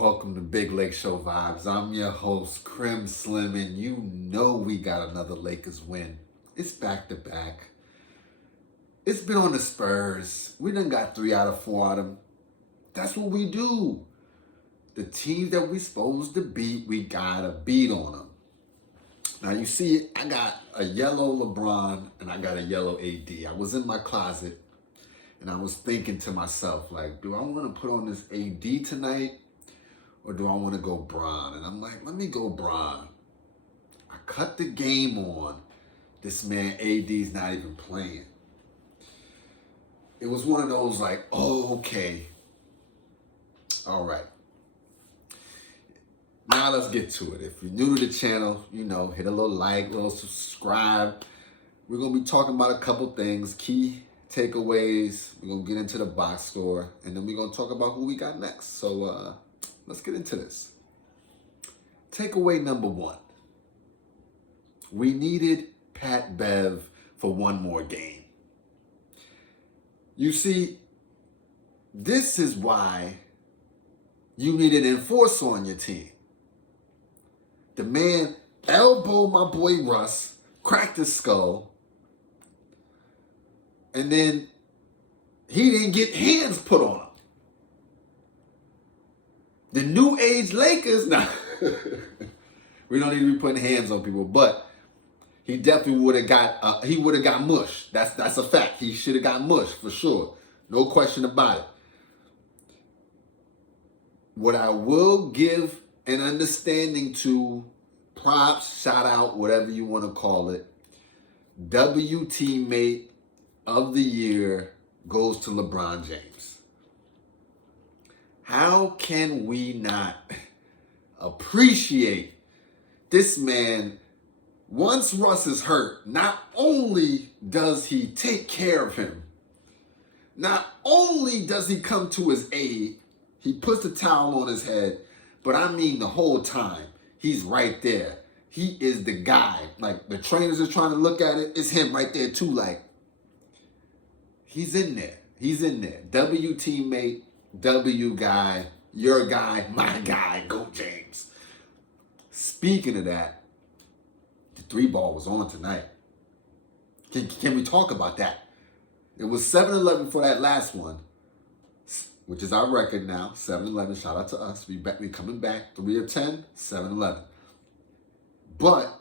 Welcome to Big Lake Show Vibes. I'm your host, Krim Slim, and you know we got another Lakers win. It's back to back. It's been on the Spurs. We done got 3 out of 4 out of them. That's what we do. The teams that we supposed to beat, we gotta beat on them. Now you see, I got a yellow LeBron and I got a yellow AD. I was in my closet and I was thinking to myself, like, do I want to put on this AD tonight? Or do I want to go Bron? And I'm like, let me go Bron. I cut the game on. This man AD's not even playing. It was one of those like, oh, okay. All right. Now let's get to it. If you're new to the channel, you know, hit a little like, a little subscribe. We're going to be talking about a couple things, key takeaways. We're going to get into the box score, and then we're going to talk about who we got next. So, let's get into this. Takeaway number 1. We needed Pat Bev for one more game. You see, this is why you need an enforcer on your team. The man elbowed my boy Russ, cracked his skull, and then he didn't get hands put on him. The new age Lakers, now we don't need to be putting hands on people, but he definitely would have got mushed. That's a fact. He should have got mushed for sure. No question about it. What I will give an understanding to, props, shout out, whatever you want to call it, W teammate of the year goes to LeBron James. How can we not appreciate this man? Once Russ is hurt, not only does he take care of him, not only does he come to his aid, he puts the towel on his head, but I mean the whole time, he's right there. He is the guy. Like, the trainers are trying to look at it, it's him right there too. Like, he's in there. He's in there. W teammate, W guy, your guy, my guy, go James. Speaking of that, the 3-ball was on tonight. Can we talk about that? It was 7-11 for that last one, which is our record now, 7-11. Shout out to us. We coming back, 3 of 10, 7-11. But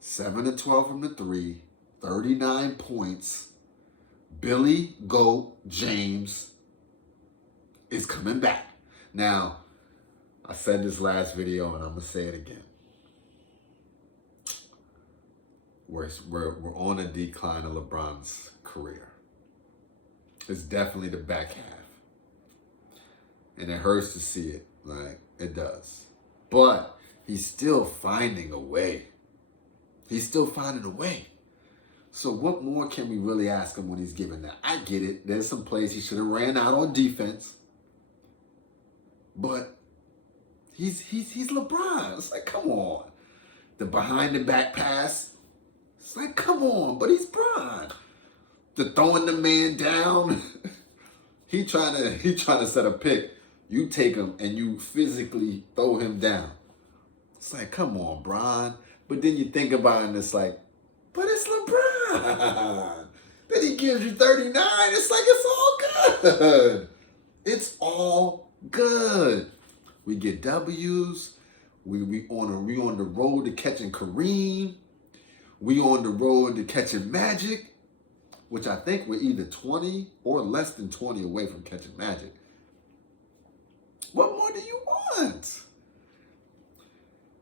7-12 from the 3, 39 points. Billy Goat James is coming back. Now, I said this last video and I'm gonna say it again. We're on a decline of LeBron's career. It's definitely the back half. And it hurts to see it. Like, it does. But he's still finding a way. He's still finding a way. So what more can we really ask him when he's given that? I get it. There's some plays he should have ran out on defense. But he's LeBron. It's like, come on. The behind the back pass. It's like, come on, but he's Bron. The throwing the man down. he trying to set a pick. You take him and you physically throw him down. It's like, come on, Bron. But then you think about it and it's like, but it's LeBron. Then he gives you 39. It's like, it's all good. It's all good. We get W's. We on the road to catching Kareem. We on the road to catching Magic, which I think we're either 20 or less than 20 away from catching Magic. What more do you want?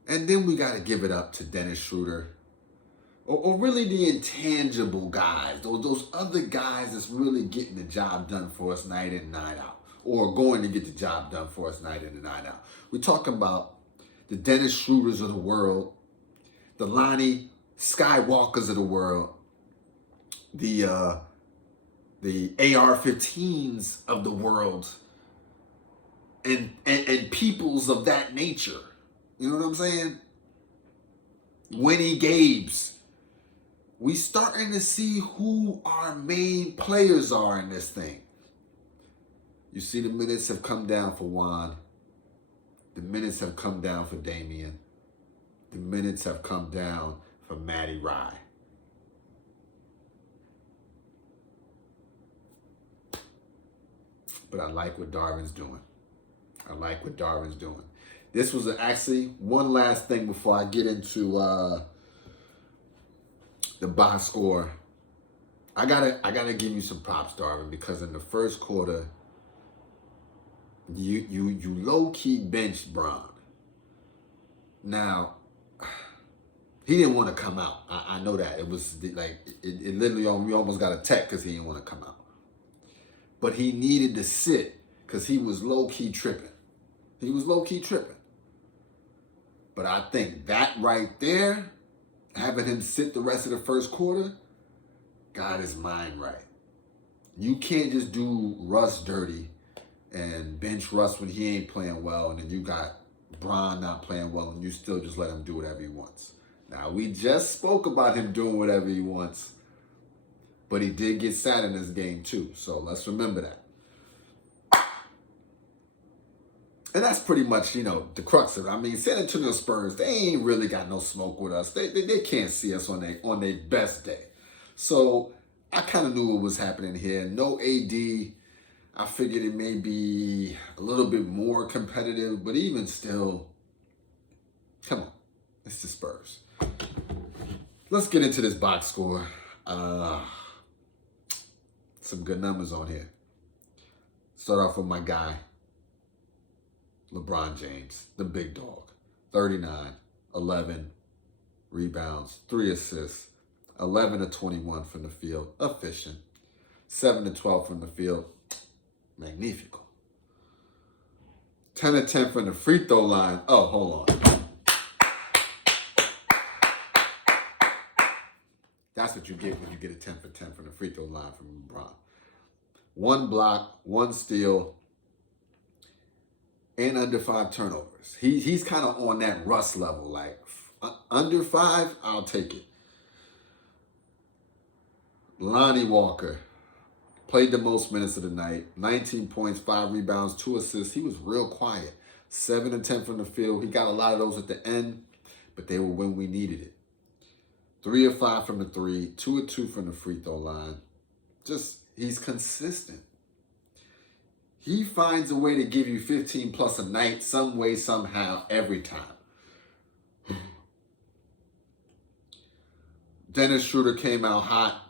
And then we got to give it up to Dennis Schroeder. Or really the intangible guys, those other guys that's really getting the job done for us night in and night out, or going to get the job done for us night in and night out. We're talking about the Dennis Schroeders of the world, the Lonnie Skywalkers of the world, the AR-15s of the world, and peoples of that nature. You know what I'm saying? Winnie Gabes. We starting to see who our main players are in this thing. You see the minutes have come down for Juan. The minutes have come down for Damian. The minutes have come down for Matty Rye. But I like what Darvin's doing. I like what Darvin's doing. This was actually one last thing before I get into the box score. I gotta give you some props, Darvin, because in the first quarter, you low-key benched Bron. Now, he didn't want to come out. I know that. It was like, it literally, we almost got a tech because he didn't want to come out. But he needed to sit because he was low-key tripping. He was low-key tripping. But I think that right there, having him sit the rest of the first quarter, got his mind right. You can't just do Russ dirty and bench Russ when he ain't playing well, and then you got Bron not playing well, and you still just let him do whatever he wants. Now, we just spoke about him doing whatever he wants, but he did get sat in this game too, so let's remember that. And that's pretty much, the crux of it. I mean, San Antonio Spurs, they ain't really got no smoke with us. They can't see us on their best day. So I kind of knew what was happening here. No AD. I figured it may be a little bit more competitive, but even still, come on, it's the Spurs. Let's get into this box score. Some good numbers on here. Start off with my guy, LeBron James, the big dog. 39, 11 rebounds, 3 assists, 11 of 21 from the field, efficient. 7 of 12 from the field, magnifico. 10 of 10 from the free throw line. Oh, hold on. That's what you get when you get a 10 for 10 from the free throw line from LeBron. 1 block, 1 steal, and under 5 turnovers. He's kind of on that Russ level. Like, under 5, I'll take it. Lonnie Walker played the most minutes of the night. 19 points, 5 rebounds, 2 assists. He was real quiet. 7 of 10 from the field. He got a lot of those at the end, but they were when we needed it. 3 of 5 from the 3, 2 of 2 from the free throw line. He's consistent. He finds a way to give you 15 plus a night, some way, somehow, every time. Dennis Schroeder came out hot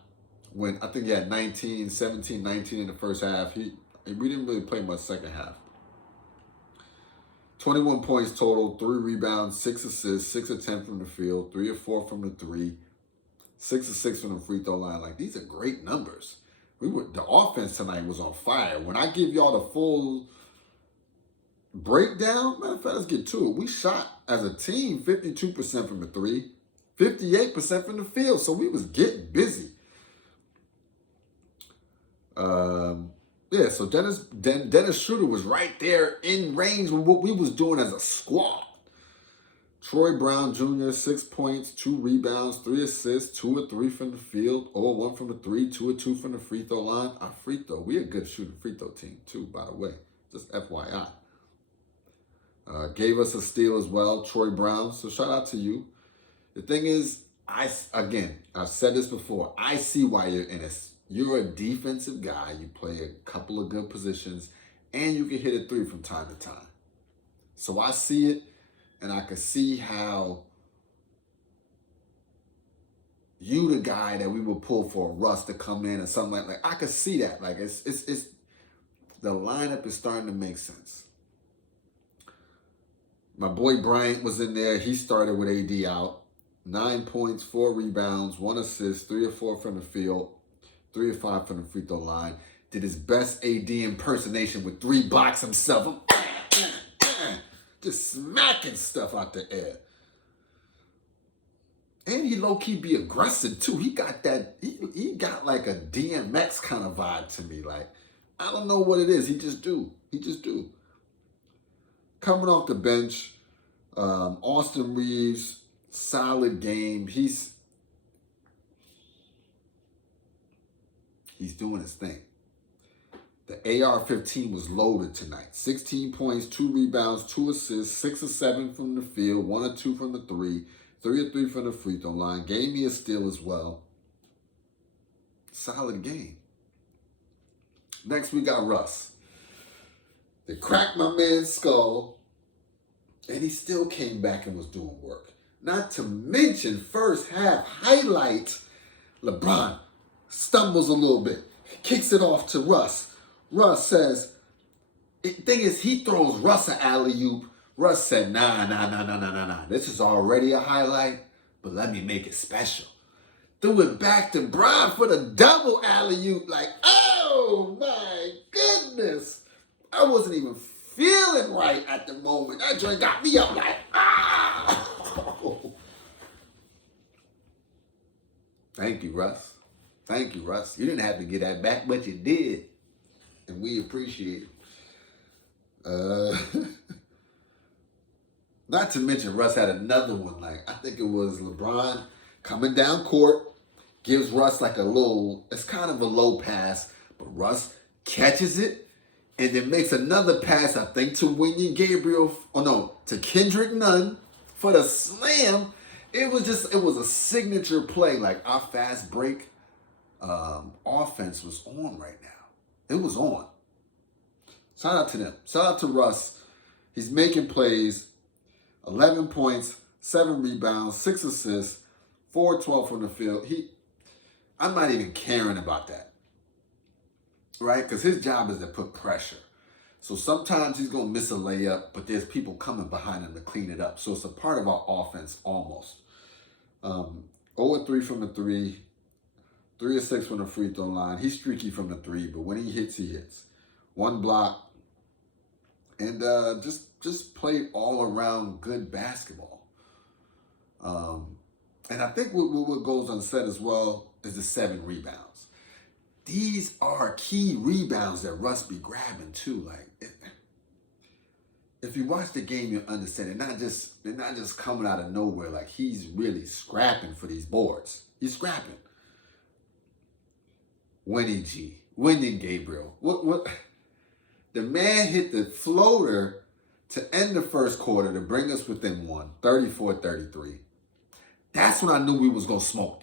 when I think he had 17, 19 in the first half. We didn't really play much second half. 21 points total, 3 rebounds, 6 assists, 6 of 10 from the field, 3 of 4 from the 3, 6 of 6 from the free throw line. Like, these are great numbers. The offense tonight was on fire. When I give y'all the full breakdown, matter of fact, let's get to it. We shot as a team 52% from the 3, 58% from the field. So we was getting busy. So Dennis Schroeder was right there in range with what we was doing as a squad. Troy Brown Jr., 6 points, 2 rebounds, 3 assists, 2 of 3 from the field, 0 of 1 from the 3, 2 of 2 from the free throw line. Our free throw, we a good shooting free throw team too, by the way. Just FYI. Gave us a steal as well, Troy Brown. So shout out to you. The thing is, I've said this before. I see why you're in this. You're a defensive guy. You play a couple of good positions, and you can hit a 3 from time to time. So I see it. And I could see how you the guy that we would pull for Russ to come in and something like I could see that. Like it's the lineup is starting to make sense. My boy Bryant was in there. He started with AD out. 9 points, 4 rebounds, 1 assist, 3 of 4 from the field, 3 of 5 from the free throw line. Did his best AD impersonation with 3 blocks himself. Just smacking stuff out the air. And he low-key be aggressive too. He got that, he got like a DMX kind of vibe to me. Like, I don't know what it is. He just do. Coming off the bench, Austin Reeves, solid game. He's doing his thing. The AR-15 was loaded tonight. 16 points, 2 rebounds, 2 assists, 6 or 7 from the field, 1 or 2 from the 3 or 3 from the free throw line. Gave me a steal as well. Solid game. Next, we got Russ. They cracked my man's skull, and he still came back and was doing work. Not to mention, first half highlight, LeBron stumbles a little bit, kicks it off to Russ. Russ says, the thing is, he throws Russ an alley-oop. Russ said, nah. This is already a highlight, but let me make it special. Threw it back to Bron for the double alley-oop. Like, oh my goodness. I wasn't even feeling right at the moment. That joint got me up like, ah. Thank you, Russ. Thank you, Russ. You didn't have to get that back, but you did. And we appreciate it. Not to mention, Russ had another one. Like, I think it was LeBron coming down court, gives Russ like a little, it's kind of a low pass, but Russ catches it and then makes another pass, I think, to Wenyen Gabriel, to Kendrick Nunn for the slam. It was a signature play. Like, our fast break offense was on right now. It was on. Shout out to them. Shout out to Russ. He's making plays. 11 points, 7 rebounds, 6 assists, 4-12 from the field. I'm not even caring about that. Right? Because his job is to put pressure. So sometimes he's going to miss a layup, but there's people coming behind him to clean it up. So it's a part of our offense almost. 0-3 from the 3. 3 or 6 from the free throw line. He's streaky from the 3, but when he hits, he hits. 1 block. And just play all around good basketball. And I think what goes unsaid as well is the 7 rebounds. These are key rebounds that Russ be grabbing too. Like, if you watch the game, you'll understand they're not just coming out of nowhere. Like, he's really scrapping for these boards. He's scrapping. Wenyen Gabriel. What? The man hit the floater to end the first quarter to bring us within 1, 34-33. That's when I knew we was going to smoke.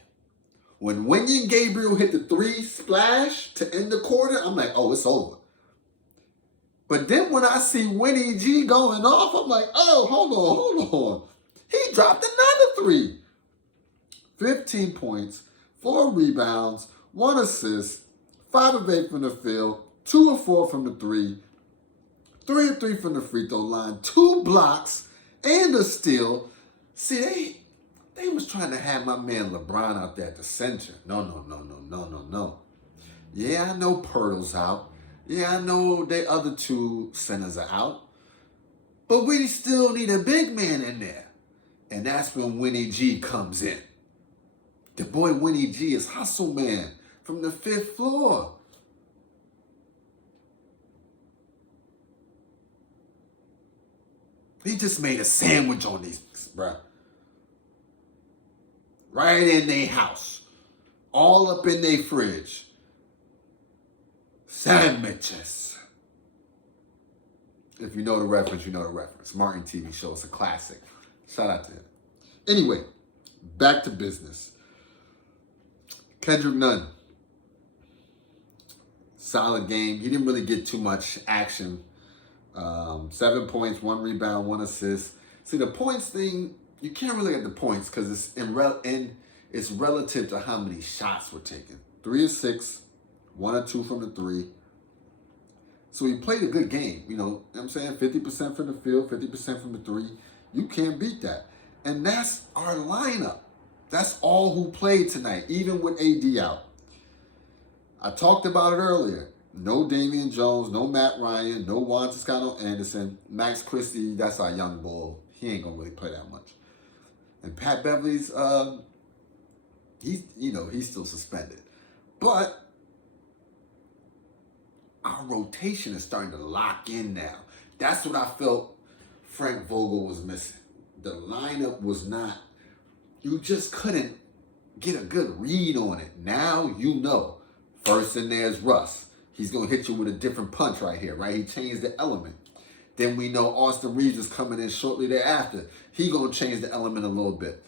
When Wenyen Gabriel hit the 3 splash to end the quarter, I'm like, oh, it's over. But then when I see Winnie G going off, I'm like, oh, hold on. He dropped another 3. 15 points, 4 rebounds, 1 assist, 5 of 8 from the field, 2 of 4 from the 3, 3 of 3 from the free throw line, 2 blocks, and a steal. See, they was trying to have my man LeBron out there at the center. No. Yeah, I know Pirtle's out. Yeah, I know the other 2 centers are out. But we still need a big man in there. And that's when Winnie G comes in. The boy Winnie G is hustle man from the 5th floor. He just made a sandwich on these, bruh. Right in their house. All up in their fridge. Sandwiches. If you know the reference, you know the reference. Martin TV show. It's a classic. Shout out to him. Anyway, back to business. Kendrick Nunn. Solid game. He didn't really get too much action. 7 points, 1 rebound, 1 assist. See, the points thing, you can't really get the points because it's relative to how many shots were taken. 3 or 6, 1 or 2 from the 3. So he played a good game. You know what I'm saying? 50% from the field, 50% from the 3. You can't beat that. And that's our lineup. That's all who played tonight, even with AD out. I talked about it earlier. No Damian Jones, no Matt Ryan, no Juan Toscano Anderson. Max Christie, that's our young bull. He ain't gonna really play that much. And Pat Beverly's, he's still suspended. But our rotation is starting to lock in now. That's what I felt Frank Vogel was missing. The lineup was not, you just couldn't get a good read on it. Now you know. First in there is Russ. He's going to hit you with a different punch right here, right? He changed the element. Then we know Austin Reeves is coming in shortly thereafter. He going to change the element a little bit.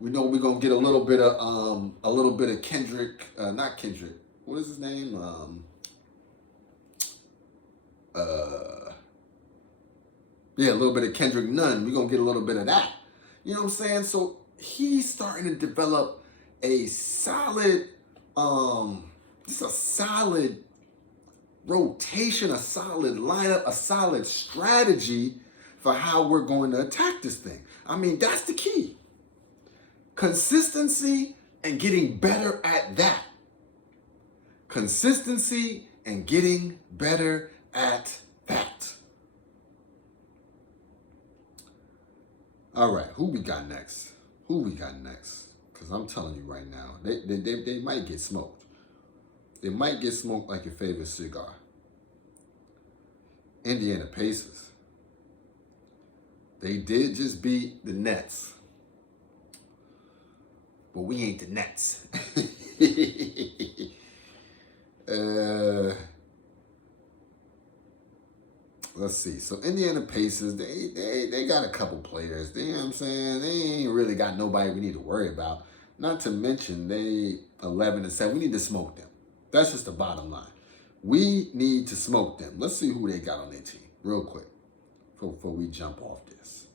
We know we're going to get a little bit of Kendrick, not Kendrick. What is his name? Yeah, a little bit of Kendrick Nunn. We're going to get a little bit of that. You know what I'm saying? So he's starting to develop a solid, just a solid rotation, a solid lineup, a solid strategy for how we're going to attack this thing. I mean, that's the key. Consistency and getting better at that. Consistency and getting better at that. All right, who we got next? Because I'm telling you right now, they might get smoked. They might get smoked like your favorite cigar. Indiana Pacers. They did just beat the Nets. But we ain't the Nets. Let's see. So Indiana Pacers, they got a couple players. You know what I'm saying? They ain't really got nobody we need to worry about. Not to mention they 11-7. We need to smoke them. That's just the bottom line. We need to smoke them. Let's see who they got on their team real quick before we jump off this.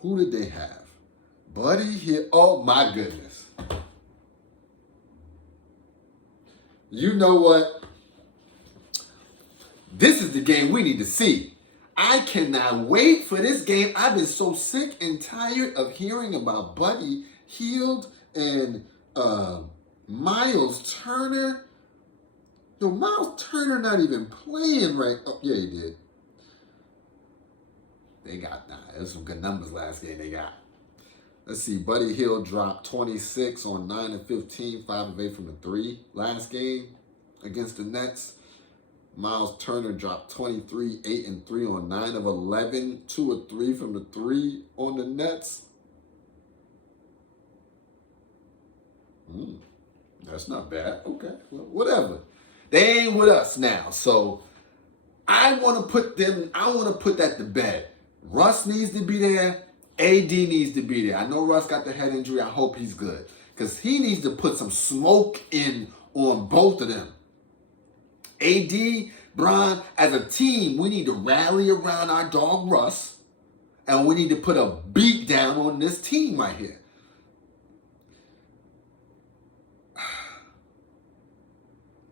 Who did they have? Buddy Hield. Oh my goodness. You know what? This is the game we need to see. I cannot wait for this game. I've been so sick and tired of hearing about Buddy Hield and Miles Turner. Yo, Miles Turner not even playing right. Oh, yeah, he did. They got, there's some good numbers last game they got. Let's see, Buddy Hield dropped 26 on 9 of 15, 5 of 8 from the 3 last game against the Nets. Miles Turner dropped 23, 8 and 3 on 9 of 11, 2 of 3 from the 3 on the Nets. That's not bad. Okay, well, whatever. They ain't with us now, so I want to put that to bed. Russ needs to be there. AD needs to be there. I know Russ got the head injury. I hope he's good. Because he needs to put some smoke in on both of them. AD, Bron, as a team, we need to rally around our dog Russ. And we need to put a beat down on this team right here.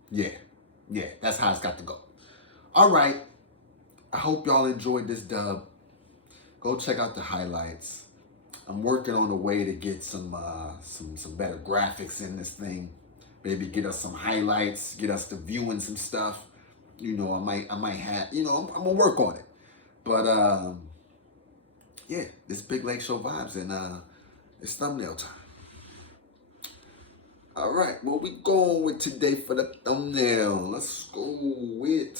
Yeah, that's how it's got to go. All right. I hope y'all enjoyed this dub. Go check out the highlights. I'm working on a way to get some better graphics in this thing. Maybe get us some highlights, get us to viewing some stuff. You know, I might have, you know, I'm gonna work on it. But yeah, this Big Lake Show vibes, and it's thumbnail time. All right, what we going with today for the thumbnail? Let's go with